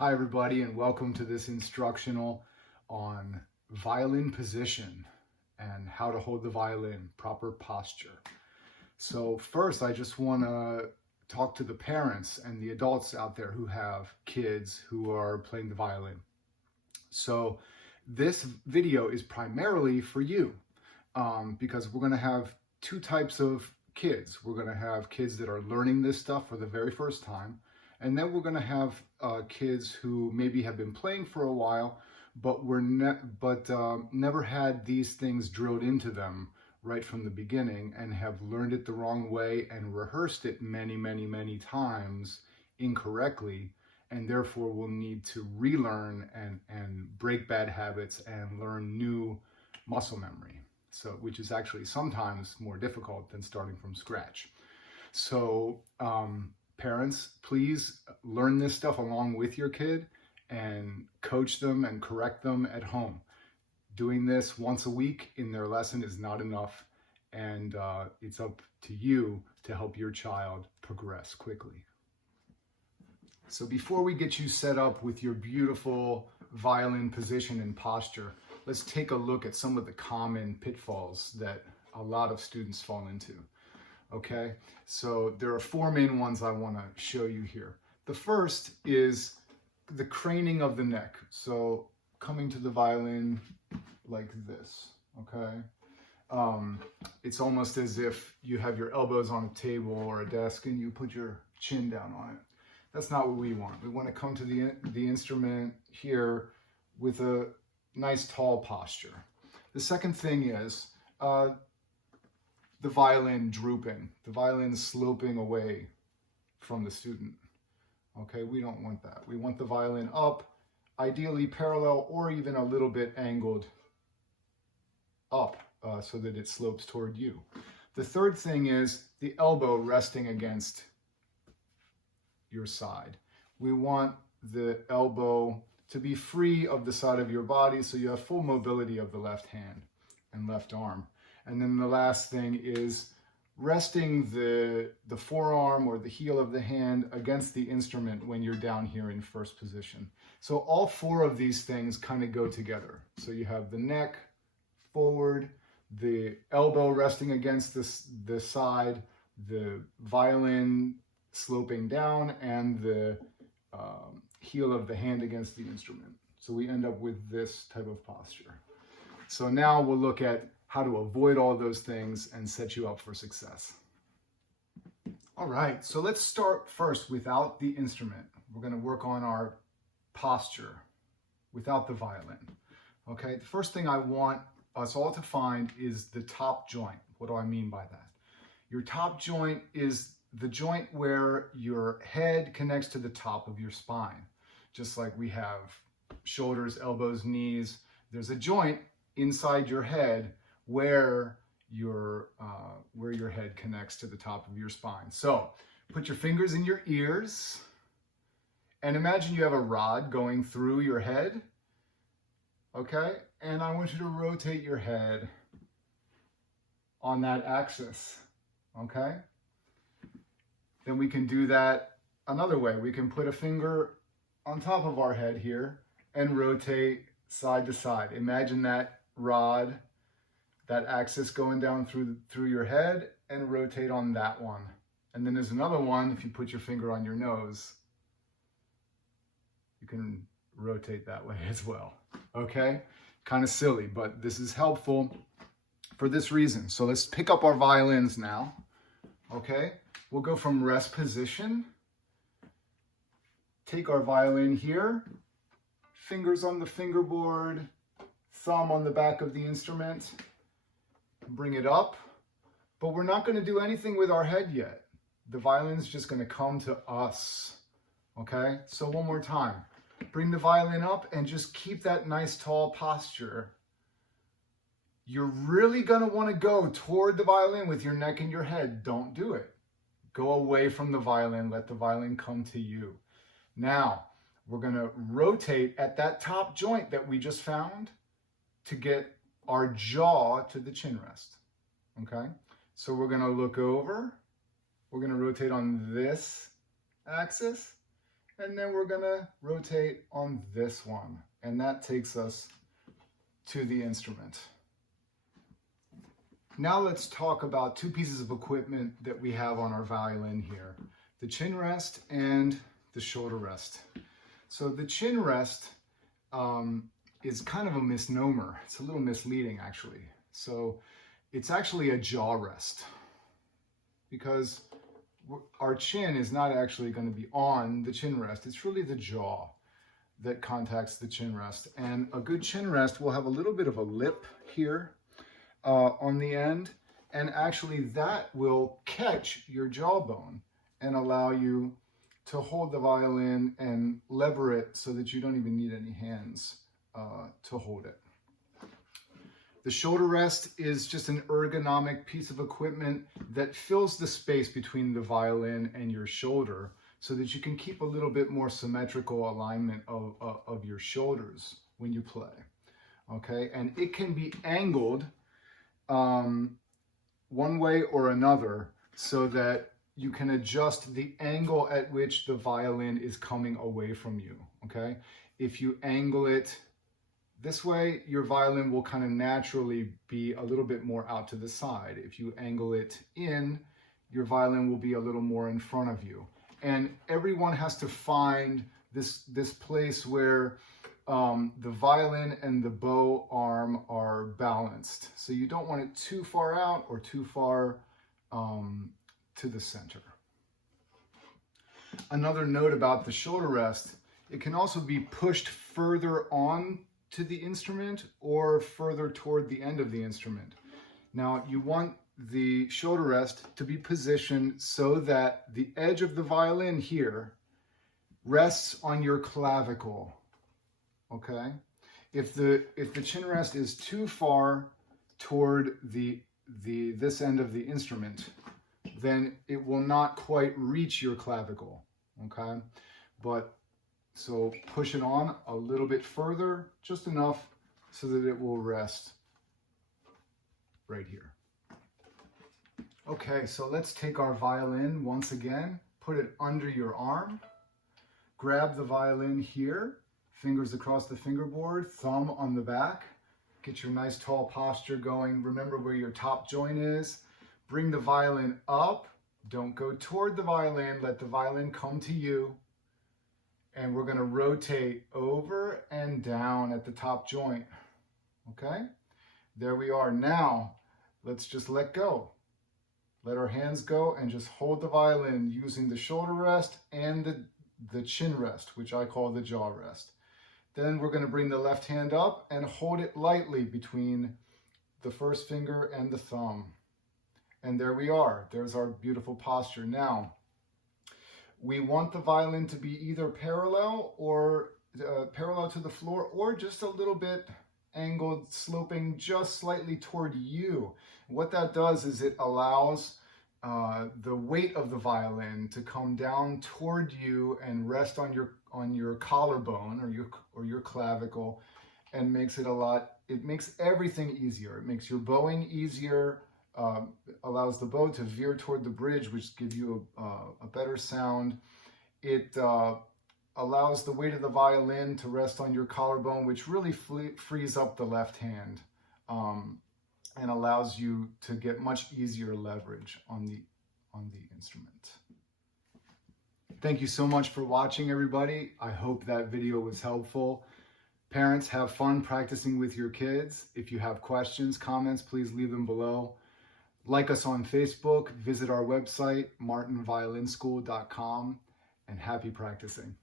Hi everybody, and welcome to this instructional on violin position and how to hold the violin, proper posture. So first, I just want to talk to the parents and the adults out there who have kids who are playing the violin. So this video is primarily for you because we're going to have two types of kids. We're going to have kids that are learning this stuff for the very first time. And then we're going to have kids who maybe have been playing for a while, but never had these things drilled into them right from the beginning and have learned it the wrong way and rehearsed it many times incorrectly, and therefore will need to relearn and break bad habits and learn new muscle memory. So, which is actually sometimes more difficult than starting from scratch. So, parents, please learn this stuff along with your kid and coach them and correct them at home. Doing this once a week in their lesson is not enough, and it's up to you to help your child progress quickly. So before we get you set up with your beautiful violin position and posture, let's take a look at some of the common pitfalls that a lot of students fall into. Okay, so there are four main ones I want to show you here. The first is the craning of the neck. So coming to the violin like this, okay? It's almost as if you have your elbows on a table or a desk and you put your chin down on it. That's not what we want. We want to come to the instrument here with a nice tall posture. The second thing is the violin drooping, the violin sloping away from the student. Okay, we don't want that. We want the violin up, ideally parallel or even a little bit angled up so that it slopes toward you. The third thing is the elbow resting against your side. We want the elbow to be free of the side of your body so you have full mobility of the left hand and left arm. And then the last thing is resting the forearm or the heel of the hand against the instrument when you're down here in first position. So all four of these things kind of go together. So you have the neck forward, the elbow resting against the side, the violin sloping down, and the heel of the hand against the instrument. So we end up with this type of posture. So now we'll look at how to avoid all those things and set you up for success. All right, so let's start first without the instrument. We're going to work on our posture without the violin. Okay, the first thing I want us all to find is the top joint. What do I mean by that? Your top joint is the joint where your head connects to the top of your spine. Just like we have shoulders, elbows, knees, there's a joint inside your head where your head connects to the top of your spine. So put your fingers in your ears and imagine you have a rod going through your head. Okay, and I want you to rotate your head on that axis. Okay, then we can do that another way. We can put a finger on top of our head here and rotate side to side. Imagine that rod, that axis going down through your head, and rotate on that one. And then there's another one, if you put your finger on your nose, you can rotate that way as well. Okay? Kind of silly, but this is helpful for this reason. So let's pick up our violins now. Okay? We'll go from rest position. Take our violin here, fingers on the fingerboard, thumb on the back of the instrument. Bring it up, but we're not going to do anything with our head yet. The violin's just going to come to us. Okay, so one more time. Bring the violin up and just keep that nice tall posture. You're really going to want to go toward the violin with your neck and your head. Don't do it. Go away from the violin. Let the violin come to you. Now, we're going to rotate at that top joint that we just found to get our jaw to the chin rest. Okay, so we're going to look over. We're going to rotate on this axis, and then we're gonna rotate on this one, and that takes us to the instrument. Now let's talk about two pieces of equipment that we have on our violin here, the chin rest and the shoulder rest. So the chin rest is kind of a misnomer. It's a little misleading actually. So it's actually a jaw rest, because our chin is not actually going to be on the chin rest. It's really the jaw that contacts the chin rest. And a good chin rest will have a little bit of a lip here on the end, and actually that will catch your jawbone and allow you to hold the violin and lever it so that you don't even need any hands to hold it. The shoulder rest is just an ergonomic piece of equipment that fills the space between the violin and your shoulder so that you can keep a little bit more symmetrical alignment of your shoulders when you play. Okay, and it can be angled one way or another so that you can adjust the angle at which the violin is coming away from you. Okay, if you angle it this way, your violin will kind of naturally be a little bit more out to the side. If you angle it in, your violin will be a little more in front of you. And everyone has to find this place where the violin and the bow arm are balanced. So you don't want it too far out or too far to the center. Another note about the shoulder rest, it can also be pushed further on to the instrument or further toward the end of the instrument. Now you want the shoulder rest to be positioned so that the edge of the violin here rests on your clavicle. Okay, if the chin rest is too far toward this end of the instrument, then it will not quite reach your clavicle. Okay, but so push it on a little bit further, just enough so that it will rest right here. Okay, so let's take our violin once again, put it under your arm, grab the violin here, fingers across the fingerboard, thumb on the back. Get your nice tall posture going. Remember where your top joint is. Bring the violin up. Don't go toward the violin. Let the violin come to you. And we're going to rotate over and down at the top joint. Okay? There we are. Now, let's just let go. Let our hands go and just hold the violin using the shoulder rest and the chin rest, which I call the jaw rest. Then we're going to bring the left hand up and hold it lightly between the first finger and the thumb. And there we are. There's our beautiful posture. Now, we want the violin to be either parallel or parallel to the floor, or just a little bit angled, sloping just slightly toward you. What that does is it allows the weight of the violin to come down toward you and rest on your collarbone or your clavicle, and makes it it makes everything easier. It makes your bowing easier, allows the bow to veer toward the bridge, which gives you a better sound. It allows the weight of the violin to rest on your collarbone, which really frees up the left hand and allows you to get much easier leverage on the instrument. Thank you so much for watching, everybody. I hope that video was helpful. Parents, have fun practicing with your kids. If you have questions, comments, please leave them below. Like us on Facebook, visit our website, martinviolinschool.com, and happy practicing.